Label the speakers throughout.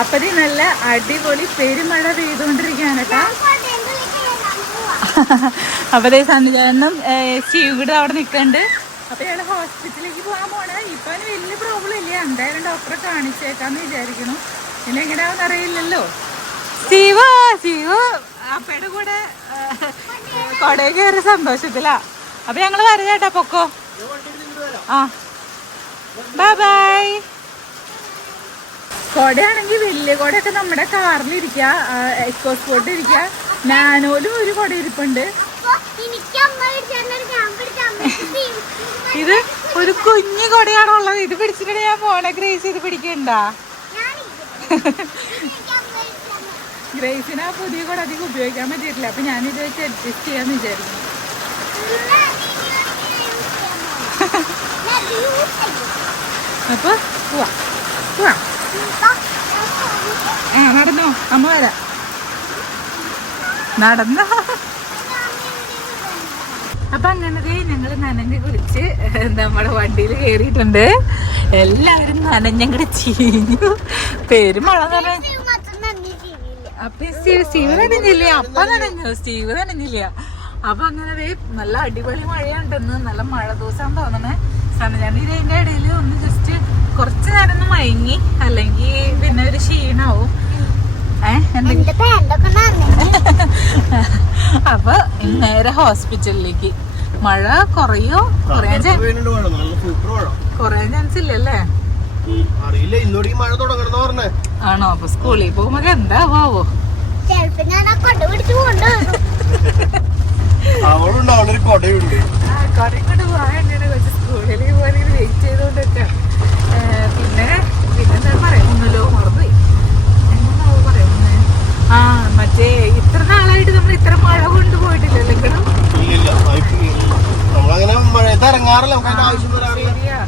Speaker 1: അപ്പൊ ഇത് നല്ല അടിപൊളി പെരുമഴ പെയ്തുകൊണ്ടിരിക്കുകയാണ് കേട്ടോ. അപ്പൊ ദേ സന്നിധാനം അവിടെ നിൽക്കുന്നുണ്ട്. അപ്പൊ ഞങ്ങൾ ഹോസ്പിറ്റലിലേക്ക് പോകാൻ പോണേ. ഇപ്പൊ വലിയ പ്രോബ്ലം ഇല്ല. എന്തായാലും ഡോക്ടറെ കാണിച്ചേക്കാന്ന് വിചാരിക്കുന്നു. പിന്നെ എങ്ങനെയാണെന്ന് അറിയില്ലല്ലോ. സ്റ്റീവ് സ്റ്റീവ് അപ്പയുടെ കൂടെ കൊടയെ കയറി സന്തോഷത്തിലാ. അപ്പൊ ഞങ്ങൾ വരചേട്ടാ പൊക്കോ. ആ. ബൈ ബൈ കൊടയാണെങ്കിൽ വലിയ കൊടയൊക്കെ നമ്മുടെ കാറിൽ ഇരിക്കുക. എക്കോ സ്പോട്ട് ഇരിക്കുക. നാനോലും ഒരു കൊട ഇരിപ്പുണ്ട്. ഇത് ഒരു കുഞ്ഞു കൊടയാണുള്ളത് ഇത് പിടിച്ചിട്ട് ഞാൻ പോണേ ഗ്രേസ് ഇത് പിടിക്കണ്ട? ഗ്രേസിന് ആ പുതിയ കൊട അധികം ഉപയോഗിക്കാൻ പറ്റിയിട്ടില്ല. അപ്പൊ ഞാനിത് വെച്ച് അഡ്ജസ്റ്റ് ചെയ്യാന്ന് വിചാരിക്കുന്നു. അപ്പൊ പോവാ. നടന്നോ. അമ്മ വരാം. നടന്നോ. അപ്പൊ അങ്ങനെ ഞങ്ങൾ നനഞ്ഞ് കുളിച്ച് നമ്മുടെ വണ്ടിയിൽ കയറിയിട്ടുണ്ട് എല്ലാവരും നനഞ്ഞങ്ങടെ ചീഞ്ഞു. പെരുമഴ നനഞ്ഞു. അപ്പൊ സ്റ്റീവ് നനഞ്ഞില്ല? അപ്പ നനഞ്ഞു. സ്റ്റീവ് നനഞ്ഞില്ല. അപ്പൊ അങ്ങനെ നല്ല അടിപൊളി മഴയുണ്ടെന്ന് നല്ല മഴ ദിവസം തോന്നണേ. ഞാൻ ഇതിന്റെ ഇടയിൽ ഒന്ന് ജസ്റ്റ് കുറച്ച് നേരം ഒന്ന് മയങ്ങി അല്ലെങ്കിൽ പിന്നെ ഒരു ക്ഷീണാവും. അപ്പൊ നേരെ ഹോസ്പിറ്റലിലേക്ക്. മഴ കുറയോ? കുറയാൻ കുറയാൻ ചാൻസ് ഇല്ലല്ലേ?
Speaker 2: അറിയില്ല. ഇന്നോട് മഴ തുടങ്ങണമെന്ന് പറഞ്ഞേ.
Speaker 1: ആണോ? അപ്പൊ സ്കൂളിൽ പോകുമ്പോ എന്താവോ
Speaker 3: ചെലപ്പോ ഞാൻ ആ കൊണ്ട പിടിച്ച് കൊണ്ടുവരും
Speaker 2: അവളുണ്ട്. അവളൊരു കൊടയുണ്ട്.
Speaker 1: സ്കൂളിൽ പോകാൻ വെയിറ്റ് ചെയ്തോണ്ടൊക്കെ പിന്നെ പിന്നെന്താ പറയുന്നല്ലോ മറന്നുപോയി എന്താ പറയുന്നത് ആ മറ്റേ ഇത്ര നാളായിട്ട് നമ്മൾ ഇത്ര മഴ കൊണ്ടുപോയിട്ടില്ലല്ലോ ഇങ്ങടും
Speaker 2: ഇല്ലില്ല നമ്മളങ്ങനെ മഴയത്ത് ഇറങ്ങാറില്ല നമുക്ക് അതിന്റെ ആവശ്യം വരാറില്ല
Speaker 1: ശരിയാ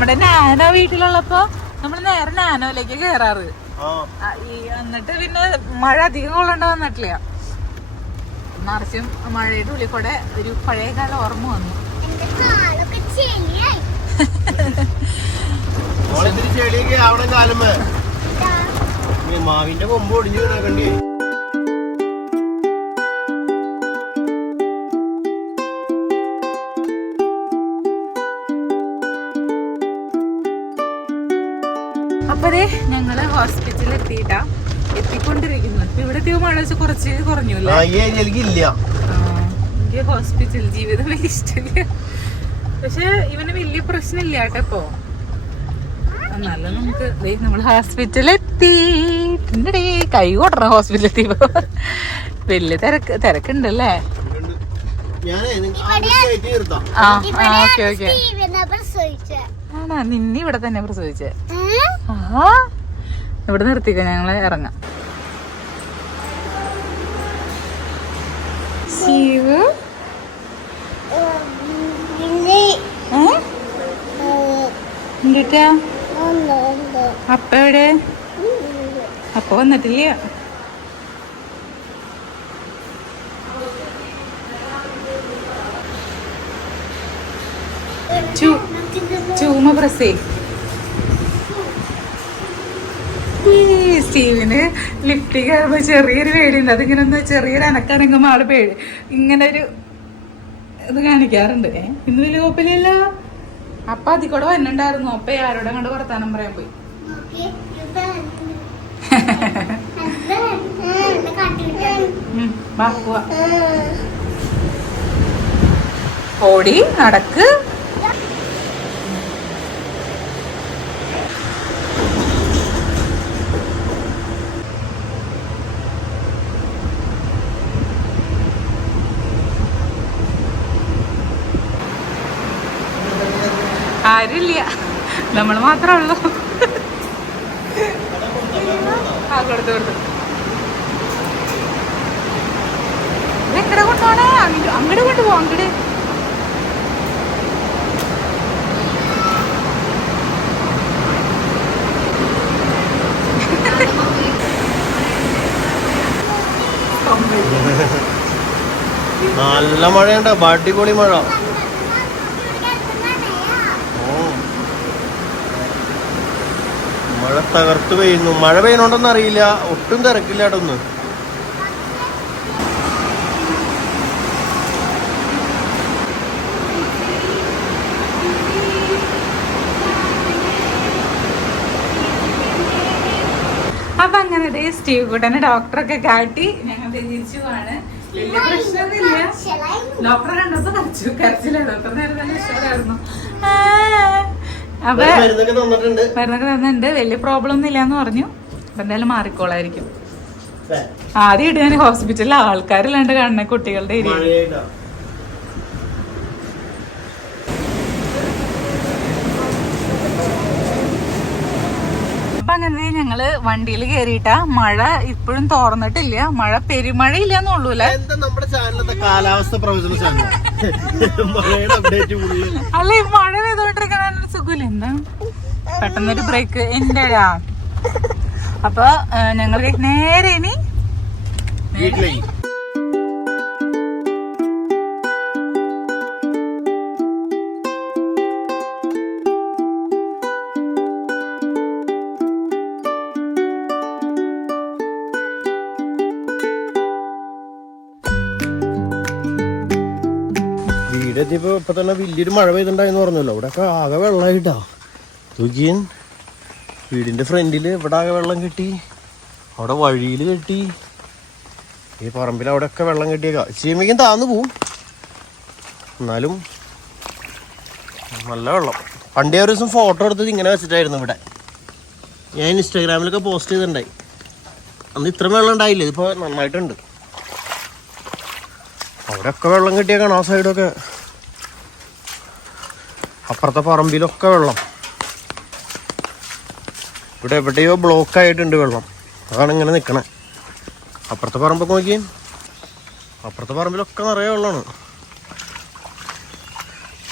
Speaker 1: നമ്മുടെ നാനോ വീട്ടിലുള്ളപ്പോ നമ്മൾ നേരെ നാനോയിലേക്ക് കേറാറ്. ഈ എന്നിട്ട് പിന്നെ മഴ അധികം കൊള്ളണ്ട വന്നിട്ടില്ല. മറിച്ചും മഴയുടെ ഉള്ളിൽ കൂടെ ഒരു പഴയകാല ഓർമ്മ വന്നു.
Speaker 2: ചെളിയൊക്കെ ആവണ കാലം. മാവിന്റെ കൊമ്പ് ഒടിഞ്ഞു വീണാക്കണ്ടേ
Speaker 1: അപ്പതേ ഞങ്ങൾ ഹോസ്പിറ്റലിൽ എത്തിയിട്ടാ എത്തിക്കൊണ്ടിരിക്കുന്നു ഇപ്പൊ ഇവിടെ മഴ വെച്ച് കുറച്ച് കുറഞ്ഞു അല്ലേ
Speaker 2: ഈ ഇല്ല.
Speaker 1: ആ, എനിക്ക് ഹോസ്പിറ്റൽ ജീവിതം വലിയ ഇഷ്ടമില്ല. പക്ഷെ ഇവന് വലിയ പ്രശ്നമില്ല കേട്ടോ ഇപ്പോ. നല്ല നമുക്ക് നമ്മൾ ഹോസ്പിറ്റലിൽ എത്തിയിട്ടുണ്ടേ കൈ കൊടണം ഹോസ്പിറ്റലിൽ എത്തിയപ്പോ വലിയ തിരക്ക് തിരക്കുണ്ടല്ലേ?
Speaker 2: ആ,
Speaker 1: ഓക്കെ ഓക്കെ.
Speaker 3: ആണോ പ്രസവിച്ചത്.
Speaker 1: ആണാ? നിന്നെ ഇവിടെ തന്നെ പ്രസവിച്ചേ? ഇവിടെ നിർത്തിക്കോ ഞങ്ങൾ ഇറങ്ങാം. ശിവ്. എന്തിട്ടാ. അപ്പ എവിടെ? അപ്പ വന്നിട്ടില്ല. ചൂമ പ്രസേ സ്റ്റീവിന് ലിഫ്റ്റിൽ കയറുമ്പോൾ ചെറിയൊരു പേടിയുണ്ട്. അതിങ്ങനെ ഒന്ന് ചെറിയൊരു അനക്കനങ്ങുമ്പോ ആൾ പേടി ഇങ്ങനെ ഒരു ഇത് കാണിക്കാറുണ്ട്. ഏഹ് ഇന്ന് വലിയ കുഴപ്പമില്ലല്ലോ? അപ്പ അതി കൂടെ വന്നിട്ടുണ്ടായിരുന്നു. അപ്പ ആരോടെ കണ്ട് വർത്താനം പറയാൻ പോയി. ഓടി നടക്ക്. നമ്മൾ മാത്രമേ ഉള്ളൂ. ആ എങ്ങടെ കൊണ്ടുപോണേ? അങ്ങോട്ട് അങ്ങോട്ട് അങ്ങോട്ട്
Speaker 2: നല്ല മഴയുണ്ട് അടിപൊളി മഴ. മഴ തകർത്ത് പെയ്യുന്നു. മഴ പെയ്യണോണ്ടൊന്നും അറിയില്ല. ഒട്ടും തിരക്കില്ല ഇടൊന്ന് ഒന്ന്
Speaker 1: അപ്പൊ അങ്ങനെ ദേ സ്റ്റീവ് കുട്ടനെ ഡോക്ടറൊക്കെ കാട്ടി. ഞങ്ങൾ തിരിച്ചു പോവാണ് വലിയ പ്രശ്നമൊന്നുമില്ല. ഡോക്ടറെ കണ്ടപ്പോ കരച്ചു കരച്ചില്ല ഡോക്ടർ നേരെ നല്ല ഇഷ്ടമായിരുന്നു അപ്പൊ
Speaker 2: മരുന്നൊക്കെ തന്നിട്ടുണ്ട്.
Speaker 1: വലിയ പ്രോബ്ലം ഒന്നും ഇല്ലാന്ന് പറഞ്ഞു. അപ്പൊ എന്തായാലും മാറിക്കോളായിരിക്കും. ആദ്യം ഇട്ട് ഞാൻ ഹോസ്പിറ്റലിൽ ആൾക്കാരില്ലാണ്ട് കാണുന്ന കുട്ടികളുടെ ഏരിയ
Speaker 2: മഴയായിട്ടാ
Speaker 1: അപ്പൊ അങ്ങനെ ഞങ്ങൾ വണ്ടിയിൽ കേറിയിട്ടാ. മഴ ഇപ്പോഴും തോർന്നിട്ടില്ല. മഴ പെരുമഴയില്ല എന്നുള്ളൂ
Speaker 2: കാലാവസ്ഥ
Speaker 1: അല്ല ഈ മഴ പെയ്തോണ്ടിരിക്കണ സുഖമില്ല. എന്താ? പെട്ടെന്നൊരു ബ്രേക്ക് എന്റെ അപ്പൊ ഞങ്ങൾ നേരെ ഇനി
Speaker 2: വീട്ടിലേക്ക്. വീടെത്തിയപ്പോ ഇപ്പൊ തന്നെ വലിയൊരു മഴ പെയ്തിട്ടുണ്ടായെന്ന് പറഞ്ഞല്ലോ. ഇവിടെ ഒക്കെ ആകെ വെള്ളമായിട്ടാ തുകിയൻ വീടിന്റെ ഫ്രണ്ടിൽ ഇവിടെ ആകെ വെള്ളം കിട്ടി. അവിടെ വഴിയിൽ കെട്ടി. ഈ പറമ്പിൽ അവിടെ ഒക്കെ വെള്ളം കെട്ടിയേക്കാം. ചീമയ്ക്കും താന്നു പോവും. എന്നാലും നല്ല വെള്ളം. പണ്ടേ ഒരു ദിവസം ഫോട്ടോ എടുത്തത് ഇങ്ങനെ വെച്ചിട്ടായിരുന്നു ഇവിടെ. ഞാൻ ഇൻസ്റ്റാഗ്രാമിലൊക്കെ പോസ്റ്റ് ചെയ്തിട്ടുണ്ടായി. അന്ന് ഇത്ര വെള്ളം ഉണ്ടായില്ല? ഇതിപ്പോ നന്നായിട്ടുണ്ട്. അവിടെയൊക്കെ വെള്ളം കിട്ടിയേക്കാണ് ആ സൈഡൊക്കെ അപ്പുറത്തെ പറമ്പിലൊക്കെ വെള്ളം. ഇവിടെ എവിടെയോ ബ്ലോക്ക് ആയിട്ടുണ്ട് വെള്ളം. അതാണ് ഇങ്ങനെ നിൽക്കണേ അപ്പുറത്തെ പറമ്പൊക്കെ നോക്കിയേ. അപ്പുറത്തെ പറമ്പിലൊക്കെ നിറയെ വെള്ളമാണ്.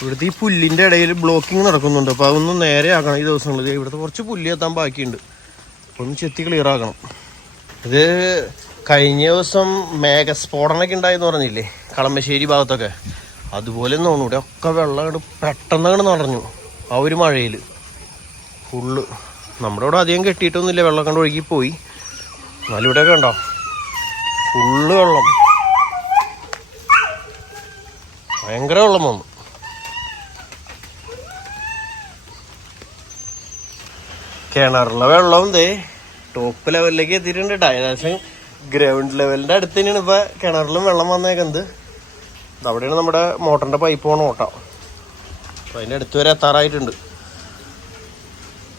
Speaker 2: ഇവിടുത്തെ ഈ പുല്ലിന്റെ ഇടയിൽ ബ്ലോക്കിങ് നടക്കുന്നുണ്ട്. അപ്പോൾ അതൊന്നും നേരെ ആക്കണം ഈ ദിവസങ്ങളിൽ ഇവിടുത്തെ കുറച്ച് പുല്ല് എത്താൻ ബാക്കിയുണ്ട്. അപ്പോൾ ഒന്ന് ചെത്തി ക്ലിയർ ആക്കണം ഇത് കഴിഞ്ഞ ദിവസം മേഘസ്ഫോടനമൊക്കെ ഉണ്ടായെന്ന് പറഞ്ഞില്ലേ? കളമശ്ശേരി ഭാഗത്തൊക്കെ. അതുപോലെ തോന്നുന്നു. ഇവിടെ ഒക്കെ വെള്ളം അങ്ങോട്ട് പെട്ടെന്ന് അങ്ങോട്ട് നിറഞ്ഞു. ആ ഒരു മഴയിൽ. ഫുള്ള് നമ്മുടെ ഇവിടെ അധികം കെട്ടിയിട്ടൊന്നുമില്ല. വെള്ളം കണ്ട് ഒഴുകിപ്പോയി. പോയി എന്നാലും ഇവിടെയൊക്കെ ഉണ്ടോ ഫുള്ള് വെള്ളം. ഭയങ്കര വെള്ളം വന്നു. കിണറിലെ വെള്ളം ദേ ടോപ്പ് ലെവലിലേക്ക് എത്തിയിട്ടുണ്ട് ട്ടോ. ഏകദേശം ഗ്രൗണ്ട് ലെവലിന്റെ അടുത്ത് തന്നെയാണ് ഇപ്പൊ കിണറിലും വെള്ളം വന്നേക്കുന്നത്. അവിടെയാണ് നമ്മുടെ മോട്ടറിന്റെ പൈപ്പ് പോണ ഓട്ട. അപ്പോൾ അതിന്റെ അടുത്ത് വരെ എത്താറായിട്ടുണ്ട്.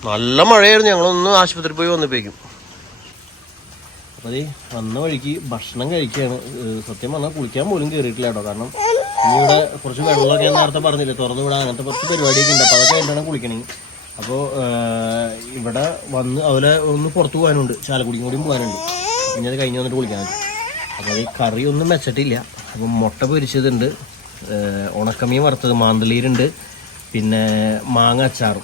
Speaker 2: നല്ല മഴയായിരുന്നു. ഞങ്ങളൊന്ന് ആശുപത്രി പോയി വന്നിപ്പോയിക്കും അപ്പോൾ വന്ന വഴിക്ക് ഭക്ഷണം കഴിക്കുകയാണ്. സത്യം പറഞ്ഞാൽ കുളിക്കാൻ പോലും കയറിയിട്ടില്ല കേട്ടോ. കാരണം ഇനി ഇവിടെ കുറച്ച് വെള്ളമൊക്കെ നേരത്തെ പറഞ്ഞില്ലേ തുറന്നു വിടാൻ അങ്ങനത്തെ കുറച്ച് പരിപാടിയൊക്കെ ഉണ്ട്. അപ്പോൾ അതൊക്കെ എന്താണ് കുളിക്കണേ അപ്പോൾ ഇവിടെ വന്ന് അതുപോലെ ഒന്ന് പുറത്ത് പോകാനുണ്ട്. ചാലക്കുടിയും കൂടിയും പോകാനുണ്ട്. ഇനി അത് കഴിഞ്ഞ് വന്നിട്ട് കുളിക്കാൻ അപ്പോൾ അത് കറി ഒന്നും അപ്പം മുട്ട പൊരിച്ചതുണ്ട്. ഉണക്കമീൻ വറുത്തത് മാന്തളീരുണ്ട്. പിന്നെ മാങ്ങ അച്ചാറും.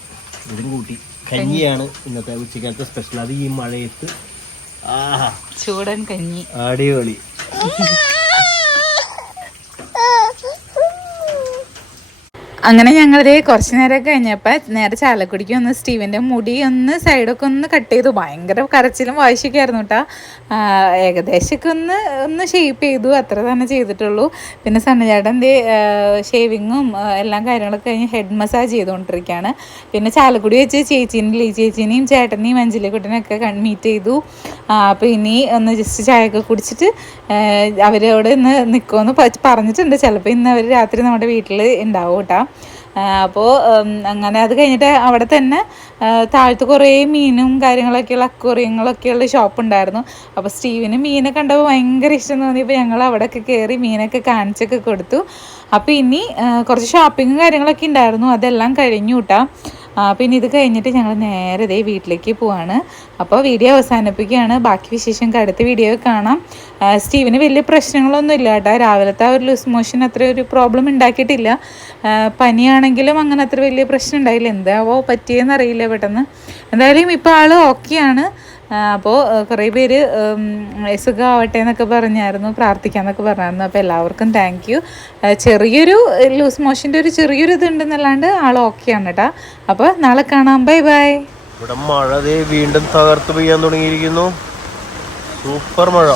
Speaker 2: ഇതും കൂട്ടി. കഞ്ഞിയാണ് ഇന്നത്തെ ഉച്ചക്കാലത്തെ സ്പെഷ്യൽ അത് ഈ മഴയത്ത്. ആഹാ.
Speaker 1: ചൂടൻ കഞ്ഞി.
Speaker 2: അടിപൊളി.
Speaker 1: അങ്ങനെ ഞങ്ങളിത് കുറച്ച് നേരം കഴിഞ്ഞപ്പോൾ നേരെ ചാലക്കുടിക്ക് വന്ന് സ്റ്റീവിന്റെ മുടി ഒന്ന് സൈഡൊക്കെ ഒന്ന് കട്ട് ചെയ്തു. ഭയങ്കര കരച്ചിലും വാശിയൊക്കെ ആയിരുന്നു കേട്ടോ ഏകദേശമൊക്കെ ഒന്ന് ഒന്ന് ഷേപ്പ് ചെയ്തു. അത്ര തന്നെ ചെയ്തിട്ടുള്ളൂ. പിന്നെ സണ്ണചേട്ടൻ ദേ ഷേവിങ്ങും എല്ലാം കാര്യങ്ങളൊക്കെ കഴിഞ്ഞ് ഹെഡ് മസാജ് ചെയ്തുകൊണ്ടിരിക്കുകയാണ്. പിന്നെ ചാലക്കുടി വെച്ച് ചേച്ചീനും ലീ ചേച്ചീനെയും ചേട്ടനെയും അഞ്ജലിക്കുട്ടനെയൊക്കെ മീറ്റ് ചെയ്തു. അപ്പോൾ ഇനി ഒന്ന് ജസ്റ്റ് ചായയൊക്കെ കുടിച്ചിട്ട് അവരോട് ഇന്ന് നിൽക്കുമെന്ന് പറഞ്ഞിട്ടുണ്ട്. ചിലപ്പോൾ ഇന്ന് അവർ രാത്രി നമ്മുടെ വീട്ടിൽ ഉണ്ടാവും കേട്ടോ അപ്പോൾ അങ്ങനെ അത് കഴിഞ്ഞിട്ട് അവിടെ തന്നെ താഴത്ത് കുറേ മീനും കാര്യങ്ങളൊക്കെയുള്ള അക്വറിയങ്ങളൊക്കെയുള്ള ഷോപ്പ് ഉണ്ടായിരുന്നു അപ്പോൾ സ്റ്റീവിന് മീനെ കണ്ടപ്പോൾ ഭയങ്കര ഇഷ്ടം തോന്നിയപ്പോൾ ഞങ്ങൾ അവിടെയൊക്കെ കയറി മീനൊക്കെ കാണിച്ചൊക്കെ കൊടുത്തു. അപ്പോൾ ഇനി കുറച്ച് ഷോപ്പിങ്ങും കാര്യങ്ങളൊക്കെ ഉണ്ടായിരുന്നു. അതെല്ലാം കഴിഞ്ഞു കേട്ടോ പിന്നെ ഇത് കഴിഞ്ഞിട്ട് ഞങ്ങൾ നേരെ ഇതേ വീട്ടിലേക്ക് പോവാണ്. അപ്പോൾ വീഡിയോ അവസാനിപ്പിക്കുകയാണ്. ബാക്കി വിശേഷം അടുത്ത വീഡിയോ കാണാം. സ്റ്റീവിന് വലിയ പ്രശ്നങ്ങളൊന്നും ഇല്ല കേട്ടോ. രാവിലത്തെ ആ ഒരു ലൂസ് മോഷൻ അത്ര ഒരു പ്രോബ്ലം ഉണ്ടാക്കിയിട്ടില്ല. പനിയാണെങ്കിലും അങ്ങനെ അത്ര വലിയ പ്രശ്നം ഉണ്ടായില്ല. എന്താവോ പറ്റിയെന്നറിയില്ല പെട്ടെന്ന്. എന്തായാലും ഇപ്പോൾ ആൾ ഓക്കെയാണ് അപ്പോൾ കുറേ പേര് സുഖമാവട്ടെ എന്നൊക്കെ പറഞ്ഞായിരുന്നു പ്രാർത്ഥിക്കാമെന്നൊക്കെ പറഞ്ഞായിരുന്നു. അപ്പോൾ എല്ലാവർക്കും താങ്ക് യു ചെറിയൊരു ലൂസ് മോഷന്റെ ഒരു ചെറിയൊരു ഇതുണ്ടെന്നല്ലാണ്ട് ആൾ ഓക്കെയാണ് കേട്ടോ അപ്പോൾ നാളെ കാണാം. ബൈ ബൈ
Speaker 2: ഇവിടെ മഴ വീണ്ടും തകർത്ത് പെയ്യാൻ തുടങ്ങിയിരിക്കുന്നു. സൂപ്പർ മഴ.